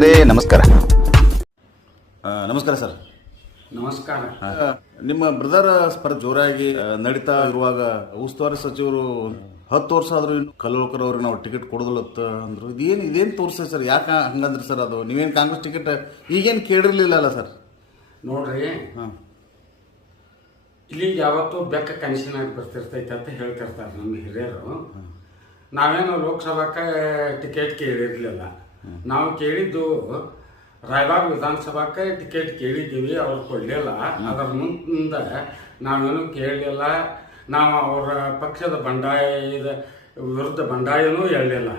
ಸ್ನೇಹಿತರೆ ನಮಸ್ಕಾರ. ನಮಸ್ಕಾರ ಸರ್. ನಮಸ್ಕಾರ. ನಿಮ್ಮ ಬ್ರದರ್ ಸ್ಪರ್ಧೆ ಜೋರಾಗಿ ನಡೀತಾ ಇರುವಾಗ ಉಸ್ತುವಾರಿ ಸಚಿವರು ಹತ್ತು ವರ್ಷ ಆದ್ರೂ ಇನ್ನು ಕಲ್ಲೋಳ್ಕರ್ ಅವ್ರಿಗೆ ನಾವು ಟಿಕೆಟ್ ಕೊಡೋದಿಲ್ಲತ್ತ ಅಂದ್ರು. ಇದೇನು ಇದೇನು ತೋರಿಸ್ತದೆ ಸರ್? ಯಾಕೆ ಹಂಗಂದ್ರೆ ಸರ್ ಅದು? ನೀವೇನು ಕಾಂಗ್ರೆಸ್ ಟಿಕೆಟ್ ಈಗೇನು ಕೇಳಿರ್ಲಿಲ್ಲ ಅಲ್ಲ ಸರ್? ನೋಡ್ರಿ ಹಾಂ. ಇಲ್ಲಿ ಯಾವತ್ತೂ ಬೆಕ್ಕ ಕನಸಿನಾಗಿ ಬರ್ತಿರ್ತೈತೆ ಅಂತ ಹೇಳ್ತಿರ್ತಾರೆ ನಮ್ಮ ಹಿರಿಯರು. ನಾವೇನು ಲೋಕಸಭಾಕ್ಕೆ ಟಿಕೆಟ್ ಕೇಳಿರ್ಲಿಲ್ಲ. ನಾವು ಕೇಳಿದ್ದು ರಾಯಬಾಗ್ ವಿಧಾನಸಭಾಕ್ಕೆ ಟಿಕೆಟ್ ಕೇಳಿದ್ದೀವಿ ಅವ್ರು ಕೊಡಲಿಲ್ಲ. ಅದರ ಮುಂದ ನಾವೇನು ಕೇಳಲಿಲ್ಲ. ನಾವು ಅವರ ಪಕ್ಷದ ಬಂಡಾಯದ ವಿರುದ್ಧ ಬಂಡಾಯನೂ ಹೇಳಲಿಲ್ಲ.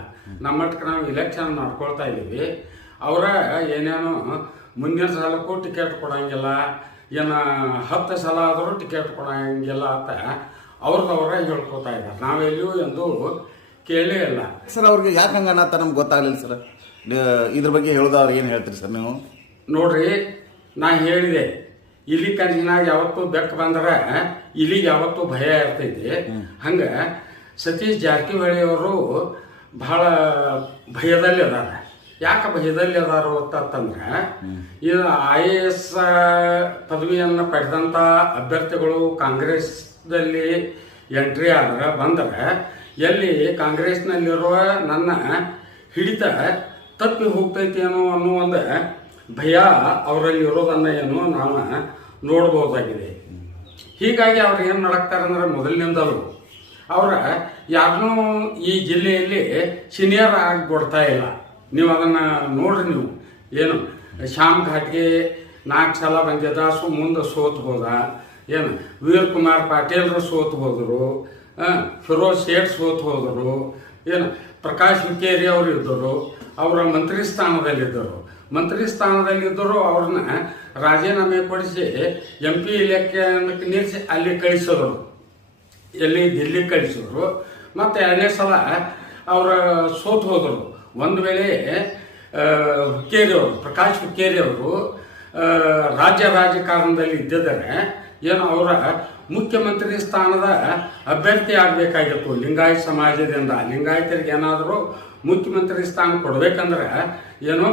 ನಮ್ಮ ಮಟ್ಟಕ್ಕೆ ನಾವು ಇಲೆಕ್ಷನ್ ಮಾಡ್ಕೊಳ್ತಾ ಇದ್ದೀವಿ. ಅವರ ಏನೇನೋ ಮುಂದಿನ ಸಾಲಕ್ಕೂ ಟಿಕೆಟ್ ಕೊಡಂಗಿಲ್ಲ. ಏನು ಹತ್ತು ಸಲ ಆದರೂ ಟಿಕೆಟ್ ಕೊಡಂಗಿಲ್ಲ ಅಂತ ಅವ್ರದವ್ರ ಹೇಳ್ಕೊತಾ ಇದ್ದಾರೆ. ನಾವೆಲ್ಲೂ ಎಂದು ಕೇಳಲೇ ಇಲ್ಲ. ಸರ್ ಅವ್ರಿಗೆ ಯಾಕೆ ಅಂತ ನಮ್ಗೆ ಗೊತ್ತಾಗ್ಲಿಲ್ಲ ಸರ್. ಇದ್ರ ಬಗ್ಗೆ ಹೇಳೋದಾದ್ರೆ ಏನು ಹೇಳ್ತೀರಿ ಸರ್ ನೀವು? ನೋಡ್ರಿ, ನಾ ಹೇಳಿದೆ. ಇಲಿ ಕಂಚಿನ ಯಾವತ್ತೂ ಬೆಕ್ಕ ಬಂದ್ರೆ ಇಲಿಗೆ ಯಾವತ್ತೂ ಭಯ ಇರ್ತೈತಿ. ಹಂಗ ಸತೀಶ್ ಜಾರಕಿಹೊಳಿ ಅವರು ಬಹಳ ಭಯದಲ್ಲಿ ಅದಾರ. ಯಾಕೆ ಭಯದಲ್ಲಿ ಅದಾರು ಅಂತಂದ್ರೆ ಇದು ಐ ಎ ಎಸ್ ಪದವಿಯನ್ನು ಪಡೆದಂತ ಅಭ್ಯರ್ಥಿಗಳು ಕಾಂಗ್ರೆಸ್ದಲ್ಲಿ ಎಂಟ್ರಿ ಆದ್ರೆ ಬಂದ್ರೆ, ಎಲ್ಲಿ ಕಾಂಗ್ರೆಸ್ನಲ್ಲಿರುವ ನನ್ನ ಹಿಡಿತ ತಪ್ಪಿ ಹೋಗ್ತೈತಿ ಏನೋ ಅನ್ನೋ ಒಂದು ಭಯ ಅವರಲ್ಲಿ ಇರೋದನ್ನ ಏನು ನಾವು ನೋಡ್ಬೋದಾಗಿದೆ. ಹೀಗಾಗಿ ಅವ್ರು ಏನು ನಡಕ್ತಾರೆ ಅಂದ್ರೆ ಮೊದಲಿನಿಂದಲೂ ಅವರ ಯಾರನ್ನೂ ಈ ಜಿಲ್ಲೆಯಲ್ಲಿ ಸೀನಿಯರ್ ಆಗಿ ಕೊಡ್ತಾ ಇಲ್ಲ. ನೀವು ಅದನ್ನ ನೋಡ್ರಿ ನೀವು. ಏನು ಶ್ಯಾಮ್ ಘಾಟ್ಗೆ ನಾಲ್ಕು ಸಲ ಬಂದಿದ್ದ ಸು ಮುಂದೆ ಸೋತ್ ಹೋದ, ಏನು ವೀರ್ ಕುಮಾರ್ ಪಾಟೀಲ್ರು ಸೋತು ಹೋದರು ಫಿರೋಜ್ ಶೇಟ್ ಸೋತು ಹೋದರು, ಏನು ಪ್ರಕಾಶ್ ಹುಕ್ಕೇರಿ ಅವರು ಇದ್ದರು ಅವರ ಮಂತ್ರಿ ಸ್ಥಾನದಲ್ಲಿದ್ದರು ಮಂತ್ರಿ ಸ್ಥಾನದಲ್ಲಿದ್ದರು ಅವ್ರನ್ನ ರಾಜೀನಾಮೆ ಕೊಡಿಸಿ ಎಂ ಪಿ ಇಲಾಖೆಯಕ್ಕೆ ನಿಲ್ಲಿಸಿ ಅಲ್ಲಿ ಕಳಿಸೋರು. ಎಲ್ಲಿ ದಿಲ್ಲಿ ಕಳಿಸಿದ್ರು ಮತ್ತೆ ಎರಡನೇ ಸಲ ಅವರ ಸೋತು ಹೋದರು. ಒಂದು ವೇಳೆ ಹುಕ್ಕೇರಿಯವರು ಪ್ರಕಾಶ್ ಹುಕ್ಕೇರಿಯವರು ರಾಜ್ಯ ರಾಜಕಾರಣದಲ್ಲಿ ಇದ್ದಿದ್ದರೆ. ಏನು ಅವರ ಮುಖ್ಯಮಂತ್ರಿ ಸ್ಥಾನದ ಅಭ್ಯರ್ಥಿ ಆಗಬೇಕಾಗಿತ್ತು. ಲಿಂಗಾಯತ ಸಮಾಜದಿಂದ. ಲಿಂಗಾಯತರಿಗೆ ಏನಾದರೂ ಮುಖ್ಯಮಂತ್ರಿ ಸ್ಥಾನ ಕೊಡ್ಬೇಕಂದ್ರೆ ಏನು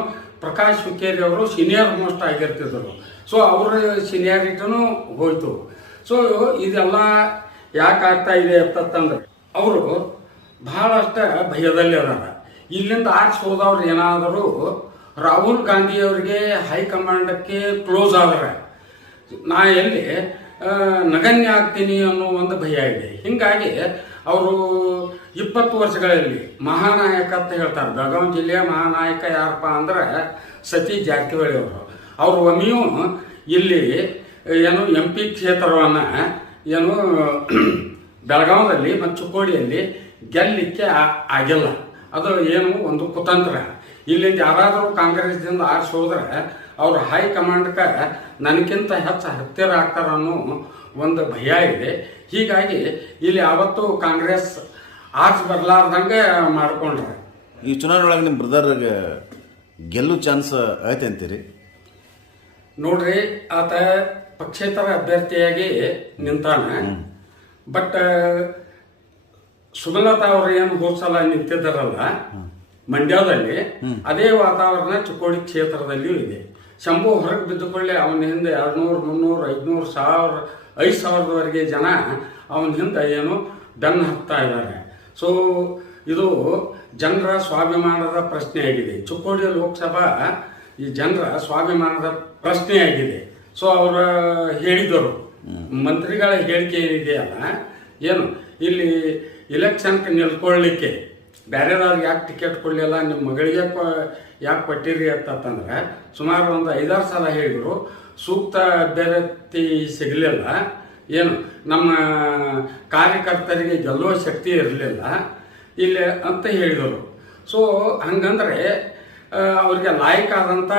ಪ್ರಕಾಶ್ ಹುಕ್ಕೇರಿ ಅವರು ಸೀನಿಯರ್ ಮೋಸ್ಟ್ ಆಗಿರ್ತಿದ್ರು. ಸೊ ಅವರ ಸೀನಿಯಾರಿಟಿನೂ ಹೋಯ್ತು. ಸೊ ಇದೆಲ್ಲ ಯಾಕೆ ಆಗ್ತಾ ಇದೆ ಅಂತಂದ್ರೆ ಅವರು ಬಹಳಷ್ಟು ಭಯದಲ್ಲಿ ಅದಾರ. ಇಲ್ಲಿಂದ ಆಚೆ ಹೋದವ್ರು ಏನಾದರೂ ರಾಹುಲ್ ಗಾಂಧಿ ಅವರಿಗೆ ಹೈಕಮಾಂಡಕ್ಕೆ ಕ್ಲೋಸ್ ಆದರೆ, ನಾ ಎಲ್ಲಿ ನಗನ್ಯ ಆಗ್ತೀನಿ ಅನ್ನೋ ಒಂದು ಭಯ ಇದೆ. ಹಿಂಗಾಗಿ ಅವರು ಇಪ್ಪತ್ತು ವರ್ಷಗಳಲ್ಲಿ ಮಹಾನಾಯಕ ಅಂತ ಹೇಳ್ತಾರೆ. ಬೆಳಗಾವಿ ಜಿಲ್ಲೆಯ ಮಹಾನಾಯಕ ಯಾರಪ್ಪ ಅಂದ್ರೆ ಸತಿ ಜಾರಕಿಹೊಳಿ ಅವರು. ಅವರು ಒಮ್ಮೆಯೂ ಇಲ್ಲಿ ಏನು ಎಂ ಪಿ ಕ್ಷೇತ್ರವನ್ನು ಏನು ಬೆಳಗಾವದಲ್ಲಿ ಮತ್ತು ಚಿಕ್ಕೋಡಿಯಲ್ಲಿ ಗೆಲ್ಲಲಿಕ್ಕೆ ಆಗಿಲ್ಲ. ಅದು ಏನು ಒಂದು ಕುತಂತ್ರ. ಇಲ್ಲಿಂದ ಯಾರಾದರೂ ಕಾಂಗ್ರೆಸ್ದಿಂದ ಆರಿಸಿ ಹೋದ್ರೆ ಅವರು ಹೈಕಮಾಂಡ್ಗೆ ನನಗಿಂತ ಹೆಚ್ಚು ಹತ್ತಿರ ಆಗ್ತಾರ ಅನ್ನೋ ಒಂದು ಭಯ ಇದೆ. ಹೀಗಾಗಿ ಇಲ್ಲಿ ಯಾವತ್ತು ಕಾಂಗ್ರೆಸ್ ಆರ್ಸ್ ಬರಲಾರ್ದಂಗೆ ಮಾಡ್ಕೊಂಡ್ರೆ. ಈ ಚುನಾವಣೆ ಒಳಗೆ ನಿಮ್ಮ ಬ್ರದರ್ಗೆ ಗೆಲ್ಲು ಚಾನ್ಸ್ ಐತೆ ಅಂತೀರಿ? ನೋಡ್ರಿ ಆತ ಪಕ್ಷೇತರ ಅಭ್ಯರ್ಥಿಯಾಗಿ ನಿಂತಾನ. ಬಟ್ ಸುಮಲತಾ ಅವರು ಏನು ಹೋದ್ಸಲ ನಿಂತಿದ್ದಾರಲ್ಲ ಮಂಡ್ಯದಲ್ಲಿ ಅದೇ ವಾತಾವರಣ ಚಿಕ್ಕೋಡಿ ಕ್ಷೇತ್ರದಲ್ಲಿಯೂ ಇದೆ. ಶಂಭು ಹೊರಗೆ ಬಿದ್ದುಕೊಳ್ಳಿ ಅವನ ಹಿಂದೆ ಎರಡ್ನೂರು, ಮುನ್ನೂರು, ಐದುನೂರು, ಸಾವಿರ, ಐದು ಸಾವಿರದವರೆಗೆ ಜನ ಅವನ ಹಿಂದೆ ಏನು ಬೆನ್ನು ಹತ್ತಾ ಇದ್ದಾರೆ. ಸೊ ಇದು ಜನರ ಸ್ವಾಭಿಮಾನದ ಪ್ರಶ್ನೆಯಾಗಿದೆ. ಚಿಕ್ಕೋಡಿ ಲೋಕಸಭಾ ಈ ಜನರ ಸ್ವಾಭಿಮಾನದ ಪ್ರಶ್ನೆಯಾಗಿದೆ. ಸೊ ಅವರು ಹೇಳಿದರು. ಮಂತ್ರಿಗಳ ಹೇಳಿಕೆ ಏನಿದೆಯಲ್ಲ, ಏನು, ಇಲ್ಲಿ ಇಲೆಕ್ಷನ್ಗೆ ನಿಲ್ಕೊಳ್ಳಿಕ್ಕೆ ಬೇರೆದವ್ರಿಗೆ ಯಾಕೆ ಟಿಕೆಟ್ ಕೊಡಲಿಲ್ಲ ನಿಮ್ಮ ಮಗಳಿಗೆ ಪ- ಯಾಕೆ ಕೊಟ್ಟಿರಿ ಅಂತಂದ್ರೆ ಸುಮಾರು ಒಂದು ಐದಾರು ಸಲ ಹೇಳಿದರು, ಸೂಕ್ತ ಅಭ್ಯರ್ಥಿ ಸಿಗಲಿಲ್ಲ. ಏನು, ನಮ್ಮ ಕಾರ್ಯಕರ್ತರಿಗೆ ಗೆಲ್ಲುವ ಶಕ್ತಿ ಇರಲಿಲ್ಲ. ಇಲ್ಲಿ ಅಂತ ಹೇಳಿದರು. ಸೊ ಹಂಗಂದ್ರೆ ಅವರಿಗೆ ಅವ್ರಿಗೆ ಲಾಯಕ್ ಆದಂಥ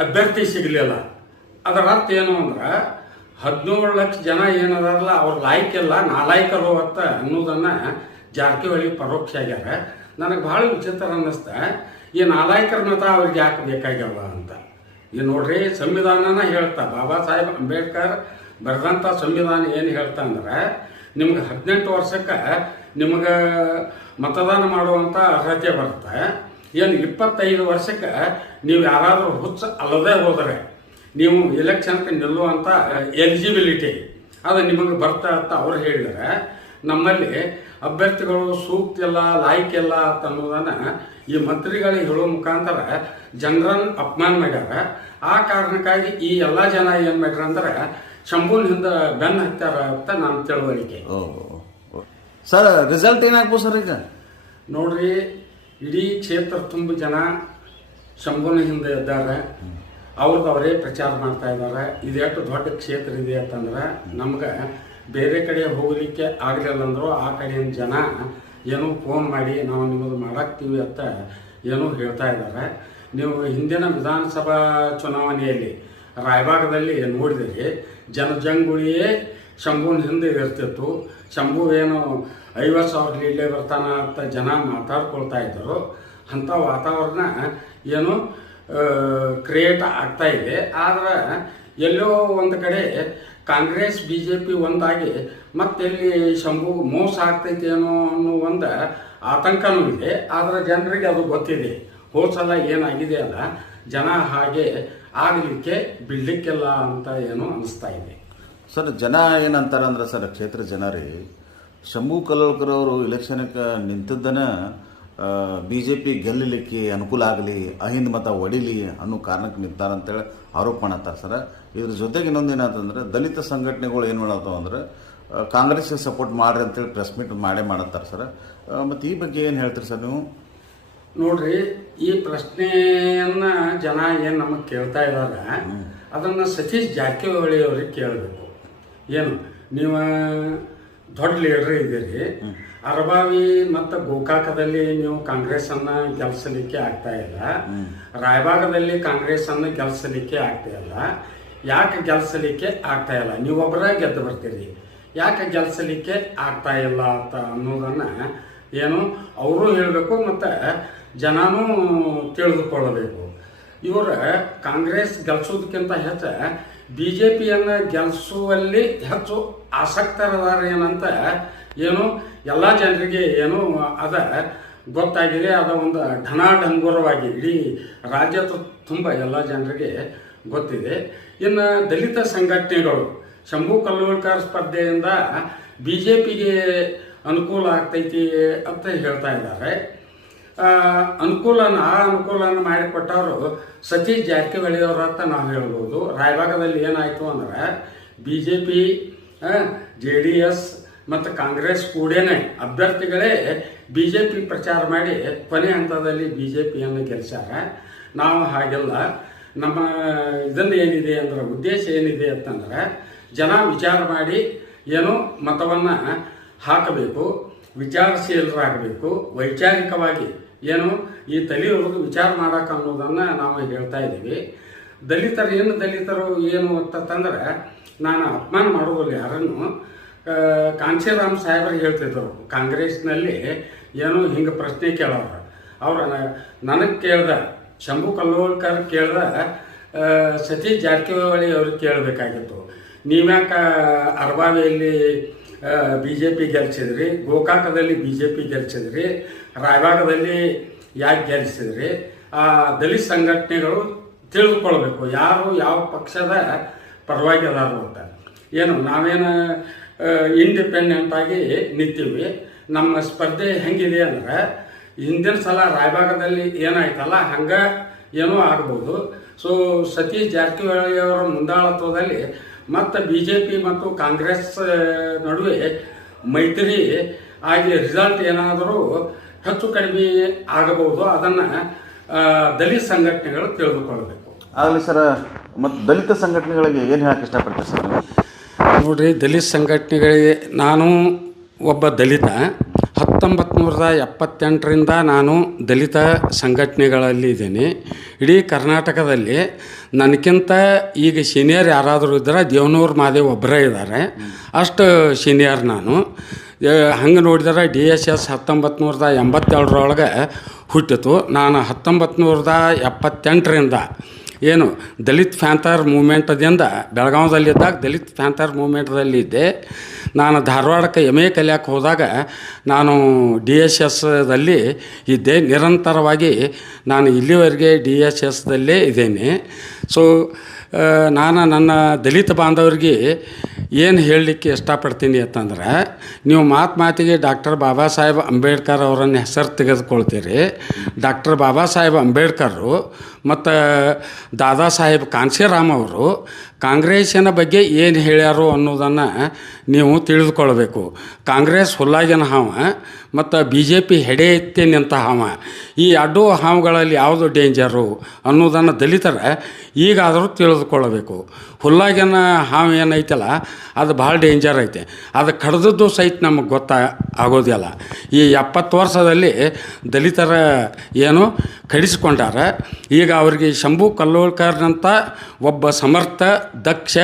ಅಭ್ಯರ್ಥಿ ಸಿಗಲಿಲ್ಲ. ಅದರ ಅರ್ಥ ಏನು ಅಂದ್ರೆ, ಹದಿನೇಳು ಲಕ್ಷ ಜನ ಏನದಾರಲ್ಲ, ಅವ್ರ ಲಾಯ್ಕಿಲ್ಲ ನಾಲಾಯ್ಕರು ಅಂತ ಅನ್ನೋದನ್ನ ಜಾರಕಿಹೊಳಿ ಪರೋಕ್ಷ ಆಗ್ಯಾರ. ನನಗೆ ಭಾಳ ವಿಚಿತ್ರ ಅನ್ನಿಸ್ತ ಈ ಮತ ಅವ್ರಿಗೆ ಯಾಕೆ ಬೇಕಾಗ್ಯಾವ ಅಂತ. ಈ ನೋಡ್ರಿ, ಸಂವಿಧಾನನ ಹೇಳ್ತಾ, ಬಾಬಾ ಸಾಹೇಬ್ ಅಂಬೇಡ್ಕರ್ ಬರೆದಂಥ ಸಂವಿಧಾನ ಏನು ಹೇಳ್ತಾ ಅಂದ್ರೆ, ನಿಮ್ಗೆ ಹದಿನೆಂಟು ವರ್ಷಕ್ಕೆ ನಿಮ್ಗೆ ಮತದಾನ ಮಾಡುವಂಥ ಅರ್ಹತೆ ಬರುತ್ತೆ. ಏನು ಇಪ್ಪತ್ತೈದು ವರ್ಷಕ್ಕೆ ನೀವು ಯಾರಾದರೂ ಹುಚ್ಚ ಅಲ್ಲದೆ ಹೋದರೆ, ನೀವು ಎಲೆಕ್ಷನ್ಗೆ ನಿಲ್ಲುವಂಥ ಎಲಿಜಿಬಿಲಿಟಿ, ಅದು ನಿಮಗೆ ಬರ್ತಾ ಅಂತ ಅವ್ರು ಹೇಳಿದರೆ. ನಮ್ಮಲ್ಲಿ ಅಭ್ಯರ್ಥಿಗಳು ಸೂಕ್ತ ಇಲ್ಲ ಲಾಯ್ಕ್ ಇಲ್ಲ ಅಂತ ಅನ್ನೋದನ್ನು ಈ ಮಂತ್ರಿಗಳಿಗೆ ಹೇಳೋ ಮುಖಾಂತರ ಜನರನ್ನ ಅಪಮಾನ ಮಾಡ್ಯಾರ. ಆ ಕಾರಣಕ್ಕಾಗಿ ಈ ಎಲ್ಲ ಜನ ಏನು ಮಾಡ್ಯಾರ ಅಂದ್ರೆ ಶಂಭುನ್ ಹಿಂದೆ ಬೆನ್ನ ಹತ್ತಾರ ಅಂತ ನಾನು ತಿಳುವಳಿಕೆ. ಸರ್ ರಿಸಲ್ಟ್ ಏನಾಗ್ಬೋದು ಸರ್ ಈಗ? ನೋಡ್ರಿ ಇಡೀ ಕ್ಷೇತ್ರ ತುಂಬ ಜನ ಶಂಭುನ ಹಿಂದೆ ಇದ್ದಾರೆ. ಅವ್ರದ್ದು ಅವರೇ ಪ್ರಚಾರ ಮಾಡ್ತಾ ಇದ್ದಾರೆ. ಇದೆಷ್ಟು ದೊಡ್ಡ ಕ್ಷೇತ್ರ ಇದೆ ಅಂತಂದ್ರೆ ನಮ್ಗೆ ಬೇರೆ ಕಡೆ ಹೋಗಲಿಕ್ಕೆ ಆಗಲಿಲ್ಲ ಅಂದರು ಆ ಕಡೆಯ ಜನ ಏನೋ ಫೋನ್ ಮಾಡಿ, ನಾವು ನಿಮ್ಮದು ಮಾಡಾಕ್ತೀವಿ ಅಂತ ಏನೋ ಹೇಳ್ತಾ ಇದ್ದಾರೆ. ನೀವು ಹಿಂದಿನ ವಿಧಾನಸಭಾ ಚುನಾವಣೆಯಲ್ಲಿ ರಾಯಬಾಗದಲ್ಲಿ ನೋಡಿದಿರಿ, ಜನಜಂಗುಳಿಯೇ ಶಂಭುನ ಹಿಂದೆ ಇರ್ತಿತ್ತು. ಶಂಭು ಏನು ಐವತ್ತು ಸಾವಿರ ಇಲ್ಲೇ ಬರ್ತಾನ ಅಂತ ಜನ ಮಾತಾಡ್ಕೊಳ್ತಾ ಇದ್ದರು. ಅಂಥ ವಾತಾವರಣ ಏನು ಕ್ರಿಯೇಟ್ ಆಗ್ತಾ ಇದೆ. ಆದರೆ ಎಲ್ಲೋ ಒಂದು ಕಡೆ ಕಾಂಗ್ರೆಸ್ ಬಿ ಜೆ ಪಿ ಒಂದಾಗಿ ಮತ್ತೆಲ್ಲಿ ಶಂಭು ಮೋಸ ಆಗ್ತೈತಿ ಏನೋ ಅನ್ನೋ ಒಂದು ಆತಂಕನೂ ಇದೆ ಆದರೆ ಜನರಿಗೆ ಅದು ಗೊತ್ತಿದೆ. ಹೋದ ಸಲ ಏನಾಗಿದೆ ಅಲ್ಲ, ಜನ ಹಾಗೆ ಆಗಲಿಕ್ಕೆ, ಬಿಡ್ಲಿಕ್ಕಿಲ್ಲ ಅಂತ ಏನೋ ಅನಿಸ್ತಾ ಇದೆ. ಸರ್, ಜನ ಏನಂತಾರೆ ಅಂದ್ರೆ ಸರ್, ಕ್ಷೇತ್ರ ಜನರೇ, ಶಂಭು ಕಲೋಳ್ಕರ್ ಅವರು ಇಲೆಕ್ಷನ್ಗೆ ನಿಂತದ್ದನ್ನ ಬಿ ಜೆ ಪಿ ಗೆಲ್ಲಲಿಕ್ಕೆ ಅನುಕೂಲ ಆಗಲಿ ಅಹಿಂದ ಮತ ಒಡಿಲಿ ಅನ್ನೋ ಕಾರಣಕ್ಕೆ ನಿಂತಾರ ಅಂತೇಳಿ ಆರೋಪ ಮಾಡತ್ತಾರ ಸರ್. ಇದ್ರ ಜೊತೆಗೆ ಇನ್ನೊಂದು ಏನಂತಂದ್ರೆ ದಲಿತ ಸಂಘಟನೆಗಳು ಏನು ಮಾಡತ್ತಾವ ಅಂದ್ರೆ ಕಾಂಗ್ರೆಸ್ ಕಾಂಗ್ರೆಸ್ಗೆ ಸಪೋರ್ಟ್ ಮಾಡ್ರಿ ಅಂತೇಳಿ ಪ್ರೆಸ್ ಮೀಟ್ ಮಾಡೇ ಮಾಡತ್ತಾರ ಸರ್. ಮತ್ತು ಈ ಬಗ್ಗೆ ಏನು ಹೇಳ್ತೀರಿ ಸರ್ ನೀವು? ನೋಡ್ರಿ ಈ ಪ್ರಶ್ನೆಯನ್ನ ಜನ ಏನು ನಮಗೆ ಕೇಳ್ತಾ ಇದ್ದಾರೆ ಅದನ್ನ ಸತೀಶ್ ಜಾರಕಿಹೊಳಿ ಅವ್ರಿಗೆ ಕೇಳಬೇಕು. ಏನು ನೀವು ದೊಡ್ಡ ಲೀಡರ್ ಇದ್ದೀರಿ. ಅರಬಾವಿ ಮತ್ತು ಗೋಕಾಕದಲ್ಲಿ ನೀವು ಕಾಂಗ್ರೆಸ್ ಅನ್ನ ಗೆಲ್ಸಲಿಕ್ಕೆ ಆಗ್ತಾ ಇಲ್ಲ. ರಾಯಭಾಗದಲ್ಲಿ ಕಾಂಗ್ರೆಸ್ ಅನ್ನ ಗೆಲ್ಸಲಿಕ್ಕೆ ಆಗ್ತಾ ಇಲ್ಲ. ಯಾಕೆ ಗೆಲ್ಸಲಿಕ್ಕೆ ಆಗ್ತಾ ಇಲ್ಲ? ನೀವೊಬ್ಬರ ಗೆದ್ದು ಬರ್ತೀರಿ. ಯಾಕೆ ಗೆಲ್ಸಲಿಕ್ಕೆ ಆಗ್ತಾ ಇಲ್ಲ ಅಂತ ಅನ್ನೋದನ್ನ ಏನು ಅವರು ಹೇಳಬೇಕು ಮತ್ತು ಜನನೂ ತಿಳಿದುಕೊಳ್ಳಬೇಕು. ಇವರ ಕಾಂಗ್ರೆಸ್ ಗೆಲ್ಸೋದಕ್ಕಿಂತ ಹೆಚ್ಚ ಬಿ ಜೆ ಪಿಯನ್ನು ಗೆಲ್ಲಿಸುವಲ್ಲಿ ಹೆಚ್ಚು ಆಸಕ್ತರದಾರ ಏನಂತ ಏನು ಎಲ್ಲ ಜನರಿಗೆ ಏನು ಅದ ಗೊತ್ತಾಗಿದೆ. ಅದ ಒಂದು ಢನಾಢಂಗುರವಾಗಿ ಇಡೀ ರಾಜ್ಯ ತುಂಬ ಎಲ್ಲ ಜನರಿಗೆ ಗೊತ್ತಿದೆ. ಇನ್ನು ದಲಿತ ಸಂಘಟನೆಗಳು, ಶಂಭು ಕಲ್ಲೋಳ್ಕರ್ ಸ್ಪರ್ಧೆಯಿಂದ ಬಿ ಜೆ ಪಿಗೆ ಅನುಕೂಲ ಆಗ್ತೈತಿ ಅಂತ ಹೇಳ್ತಾ ಇದ್ದಾರೆ. ಅನುಕೂಲನ, ಆ ಅನುಕೂಲನ ಮಾಡಿಕೊಟ್ಟವರು ಸತೀಶ್ ಜಾರಕಿಹೊಳಿ ಅಂತ ನಾವು ಹೇಳ್ಬೋದು. ರಾಯಭಾಗದಲ್ಲಿ ಏನಾಯಿತು ಅಂದ್ರೆ B J P J D S ಮತ್ತು ಕಾಂಗ್ರೆಸ್ ಕೂಡೇನೆ ಅಭ್ಯರ್ಥಿಗಳೇ ಬಿ ಜೆ ಪಿ ಪ್ರಚಾರ ಮಾಡಿ ಕೊನೆ ಹಂತದಲ್ಲಿ ಬಿ ಜೆ ಪಿಯನ್ನು ಗೆಲ್ಸ್ಯಾರ. ನಾವು ಹಾಗೆಲ್ಲ ನಮ್ಮ ಇದನ್ನು ಏನಿದೆ ಅಂದ್ರೆ ಉದ್ದೇಶ ಏನಿದೆ ಅಂತಂದ್ರೆ ಜನ ವಿಚಾರ ಮಾಡಿ ಏನು ಮತವನ್ನು ಹಾಕಬೇಕು, ವಿಚಾರಶೀಲರಾಗಬೇಕು, ವೈಚಾರಿಕವಾಗಿ ಏನು ಈ ತಲೆಯವ್ರಿಗೆ ವಿಚಾರ ಮಾಡಕ್ಕೆ ಅನ್ನೋದನ್ನು ನಾವು ಹೇಳ್ತಾ ಇದ್ದೀವಿ. ದಲಿತರು ಏನು ದಲಿತರು ಏನು ಅಂತಂದ್ರೆ ನಾನು ಅಪಮಾನ ಮಾಡೋದಿಲ್ಲ ಯಾರನ್ನು ಕಾಂಚೀರಾಮ್ ಸಾಹೇಬರು ಹೇಳ್ತಿದ್ರು. ಕಾಂಗ್ರೆಸ್ನಲ್ಲಿ ಏನು ಹಿಂಗೆ ಪ್ರಶ್ನೆ ಕೇಳೋರು. ಅವ್ರು ನನಗೆ ಕೇಳ್ದ, ಶಂಭು ಕಲ್ಲೋಳ್ಕರ್ ಕೇಳ್ದ ಸತೀಶ್ ಜಾರಕಿಹೊಳಿ ಅವ್ರಿಗೆ ಕೇಳಬೇಕಾಗಿತ್ತು. ನೀವ್ಯಾಕ ಅರಬಾವಿಯಲ್ಲಿ ಬಿ ಜೆ ಪಿ ಗೆಲ್ಸಿದ್ರಿ, ಗೋಕಾಕದಲ್ಲಿ ಬಿ ಜೆ ಪಿ ಗೆಲ್ಸಿದ್ರಿ, ರಾಯಭಾಗದಲ್ಲಿ ಯಾಕೆ ಗೆಲ್ಸಿದ್ರಿ? ಆ, ದಲಿತ ಸಂಘಟನೆಗಳು ತಿಳಿದುಕೊಳ್ಬೇಕು ಯಾರು ಯಾವ ಪಕ್ಷದ ಪರವಾಗಿ ಅದಾರು ಅಂತ. ಏನು, ನಾವೇನು ಇಂಡಿಪೆಂಡೆಂಟ್ ಆಗಿ ನಿಂತೀವಿ, ನಮ್ಮ ಸ್ಪರ್ಧೆ ಹೆಂಗಿದೆ ಅಂದ್ರೆ, ಹಿಂದಿನ ಸಲ ರಾಯಭಾಗದಲ್ಲಿ ಏನಾಯ್ತಲ್ಲ, ಹಂಗ ಏನೋ ಆಗ್ಬೋದು. ಸೊ ಸತೀಶ್ ಜಾರಕಿಹೊಳಿ ಅವರ ಮುಂದಾಳತ್ವದಲ್ಲಿ ಮತ್ತು ಬಿ ಜೆ ಪಿ ಮತ್ತು ಕಾಂಗ್ರೆಸ್ ನಡುವೆ ಮೈತ್ರಿ ಆಗಿ ರಿಸಲ್ಟ್ ಏನಾದರೂ ಹೆಚ್ಚು ಕಡಿಮೆ ಆಗಬಹುದು ಅದನ್ನು ದಲಿತ ಸಂಘಟನೆಗಳು ತಿಳಿದುಕೊಳ್ಳಬೇಕು ಆಗಲಿ ಸರ್ ಮತ್ತು ದಲಿತ ಸಂಘಟನೆಗಳಿಗೆ ಏನು ಹೇಳಕ್ಕೆ ಇಷ್ಟಪಡ್ತೀರಿ ಸರ್? ನೋಡ್ರಿ ದಲಿತ ಸಂಘಟನೆಗಳಿಗೆ ನಾನು ಒಬ್ಬ ದಲಿತ. ಹತ್ತೊಂಬತ್ತು ನೂರದ ಎಪ್ಪತ್ತೆಂಟರಿಂದ ನಾನು ದಲಿತ ಸಂಘಟನೆಗಳಲ್ಲಿ ಇದ್ದೀನಿ. ಇಡೀ ಕರ್ನಾಟಕದಲ್ಲಿ ನನಗಿಂತ ಈಗ ಸೀನಿಯರ್ ಯಾರಾದರೂ ಇದ್ದರೆ, ದೇವನೂರು ಮಾದೇವ್ ಒಬ್ಬರೇ ಇದ್ದಾರೆ. ಅಷ್ಟು ಸೀನಿಯರ್ ನಾನು. ಹಂಗೆ ನೋಡಿದ್ರೆ ಡಿ ಎಸ್ ಎಸ್ ಹತ್ತೊಂಬತ್ತು ನೂರದ ಎಂಬತ್ತೇಳರೊಳಗೆ ಹುಟ್ಟಿತು. ನಾನು ಹತ್ತೊಂಬತ್ತು ನೂರದ ಎಪ್ಪತ್ತೆಂಟರಿಂದ ಏನು ದಲಿತ್ ಫ್ಯಾಂತರ್ ಮೂಮೆಂಟದಿಂದ ಬೆಳಗಾವದಲ್ಲಿದ್ದಾಗ ದಲಿತ್ ಫ್ಯಾಂತರ್ ಮೂಮೆಂಟ್ದಲ್ಲಿ ಇದ್ದೆ ನಾನು ಧಾರವಾಡಕ್ಕೆ ಎಂ ಎ ಕಲಿಯಕ್ಕೆ ಹೋದಾಗ ನಾನು ಡಿ ಎಸ್ ಎಸ್ದಲ್ಲಿ ಇದ್ದೆ. ನಿರಂತರವಾಗಿ ನಾನು ಇಲ್ಲಿವರೆಗೆ ಡಿ ಎಸ್ ಎಸ್ದಲ್ಲೇ ಇದ್ದೇನೆ. ಸೊ ನಾನು ನನ್ನ ದಲಿತ ಬಾಂಧವ್ರಿಗೆ ಏನು ಹೇಳಲಿಕ್ಕೆ ಇಷ್ಟಪಡ್ತೀನಿ ಅಂತಂದ್ರೆ, ನೀವು ಮಾತು ಮಾತಿಗೆ ಡಾಕ್ಟರ್ ಬಾಬಾ ಸಾಹೇಬ್ ಅಂಬೇಡ್ಕರ್ ಅವರನ್ನು ಹೆಸರು ತೆಗೆದುಕೊಳ್ತೀರಿ. ಡಾಕ್ಟರ್ ಬಾಬಾ ಸಾಹೇಬ್ ಅಂಬೇಡ್ಕರು ಮತ್ತು ದಾದಾ ಸಾಹೇಬ್ ಕಾನ್ಸಿರಾಮ್ ಅವರು ಕಾಂಗ್ರೆಸ್ಸಿನ ಬಗ್ಗೆ ಏನು ಹೇಳ್ಯಾರು ಅನ್ನೋದನ್ನು ನೀವು ತಿಳಿದುಕೊಳ್ಬೇಕು. ಕಾಂಗ್ರೆಸ್ ಹುಲ್ಲಾಗಿನ ಹಾವ. ಮತ್ತು ಬಿ ಜೆ ಪಿ ಹೆಡೆ ಎತ್ತೇನಂತ ನಿಂತ ಹಾವ. ಈ ಅಡ್ಡು ಹಾವುಗಳಲ್ಲಿ ಯಾವುದು ಡೇಂಜರು ಅನ್ನೋದನ್ನು ದಲಿತರ ಈಗಾದರೂ ತಿಳಿದುಕೊಳ್ಳಬೇಕು. ಹುಲ್ಲಾಗಿನ ಹಾವು ಏನೈತಲ್ಲ, ಅದು ಭಾಳ ಡೇಂಜರ್ ಐತೆ. ಅದು ಕಡ್ದದ್ದು ಸಹಿತ ನಮಗೆ ಗೊತ್ತಾ ಆಗೋದಿಲ್ಲ. ಈ ಎಪ್ಪತ್ತು ವರ್ಷದಲ್ಲಿ ದಲಿತರ ಏನು ಕಡಿಸಿಕೊಂಡಾರ, ಈಗ ಅವ್ರಿಗೆ ಶಂಭು ಕಲ್ಲೋಳ್ಕರ್ನಂಥ ಒಬ್ಬ ಸಮರ್ಥ, ದಕ್ಷ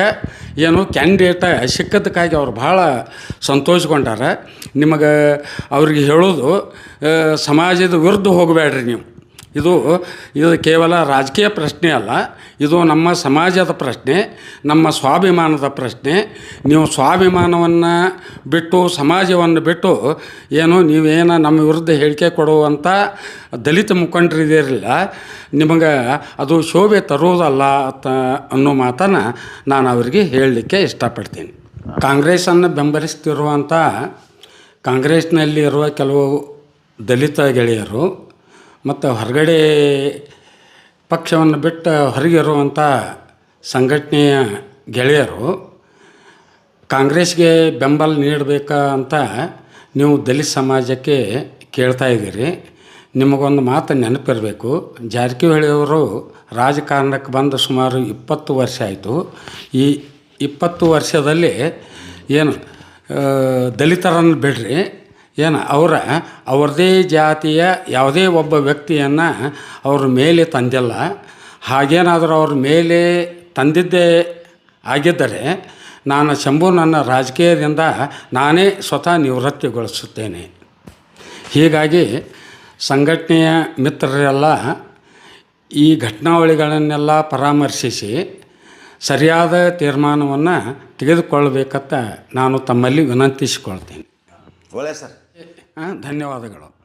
ಏನು ಕ್ಯಾಂಡಿಡೇಟ ಸಿಕ್ಕದಕ್ಕಾಗಿ ಅವ್ರು ಭಾಳ ಸಂತೋಷಗೊಂಡಾರ. ನಿಮಗೆ ಅವ್ರಿಗೆ ಹೇಳೋದು ಸಮಾಜದ ವಿರುದ್ಧ ಹೋಗಬೇಡ್ರಿ ನೀವು. ಇದು ಇದು ಕೇವಲ ರಾಜಕೀಯ ಪ್ರಶ್ನೆ ಅಲ್ಲ, ಇದು ನಮ್ಮ ಸಮಾಜದ ಪ್ರಶ್ನೆ, ನಮ್ಮ ಸ್ವಾಭಿಮಾನದ ಪ್ರಶ್ನೆ. ನೀವು ಸ್ವಾಭಿಮಾನವನ್ನು ಬಿಟ್ಟು, ಸಮಾಜವನ್ನು ಬಿಟ್ಟು, ಏನು, ನೀವೇನು ನಮ್ಮ ವಿರುದ್ಧ ಹೇಳಿಕೆ ಕೊಡುವಂಥ ದಲಿತ ಮುಖಂಡರಿದಿರಲಿಲ್ಲ ನಿಮಗೆ ಅದು ಶೋಭೆ ತರುವುದಲ್ಲ ಅಂತ ಅನ್ನೋ ಮಾತನ್ನು ನಾನು ಅವರಿಗೆ ಹೇಳಲಿಕ್ಕೆ ಇಷ್ಟಪಡ್ತೀನಿ. ಕಾಂಗ್ರೆಸ್ಸನ್ನು ಬೆಂಬಲಿಸ್ತಿರುವಂಥ ಕಾಂಗ್ರೆಸ್ನಲ್ಲಿ ಇರುವ ಕೆಲವು ದಲಿತ ಗೆಳೆಯರು ಮತ್ತು ಹೊರಗಡೆ ಪಕ್ಷವನ್ನು ಬಿಟ್ಟು ಹೊರಗಿರುವಂಥ ಸಂಘಟನೆಯ ಗೆಳೆಯರು, ಕಾಂಗ್ರೆಸ್ಗೆ ಬೆಂಬಲ ನೀಡಬೇಕಾ ಅಂತ ನೀವು ದಲಿತ ಸಮಾಜಕ್ಕೆ ಕೇಳ್ತಾ ಇದ್ದೀರಿ. ನಿಮಗೊಂದು ಮಾತು ನೆನಪಿರಬೇಕು. ಜಾರಕಿಹೊಳಿಯವರು ರಾಜಕಾರಣಕ್ಕೆ ಬಂದು ಸುಮಾರು ಇಪ್ಪತ್ತು ವರ್ಷ ಆಯಿತು. ಈ ಇಪ್ಪತ್ತು ವರ್ಷದಲ್ಲಿ ಏನು ದಲಿತರನ್ನು ಬಿಡ್ರಿ. ಏನು, ಅವರ ಅವ್ರದ್ದೇ ಜಾತಿಯ ಯಾವುದೇ ಒಬ್ಬ ವ್ಯಕ್ತಿಯನ್ನು ಅವ್ರ ಮೇಲೆ ತಂದಿಲ್ಲ. ಹಾಗೇನಾದರೂ ಅವ್ರ ಮೇಲೆ ತಂದಿದ್ದೇ ಆಗಿದ್ದರೆ ನಾನು ಶಂಭು ನನ್ನ ರಾಜಕೀಯದಿಂದ ನಾನೇ ಸ್ವತಃ ನಿವೃತ್ತಿಗೊಳಿಸುತ್ತೇನೆ. ಹೀಗಾಗಿ ಸಂಘಟನೆಯ ಮಿತ್ರರೆಲ್ಲ ಈ ಘಟನಾವಳಿಗಳನ್ನೆಲ್ಲ ಪರಾಮರ್ಶಿಸಿ ಸರಿಯಾದ ತೀರ್ಮಾನವನ್ನು ತೆಗೆದುಕೊಳ್ಳಬೇಕಂತ ನಾನು ತಮ್ಮಲ್ಲಿ ವಿನಂತಿಸಿಕೊಳ್ತೇನೆ. ಒಳ್ಳೆ ಸರ್. ಧನ್ಯವಾದಗಳು.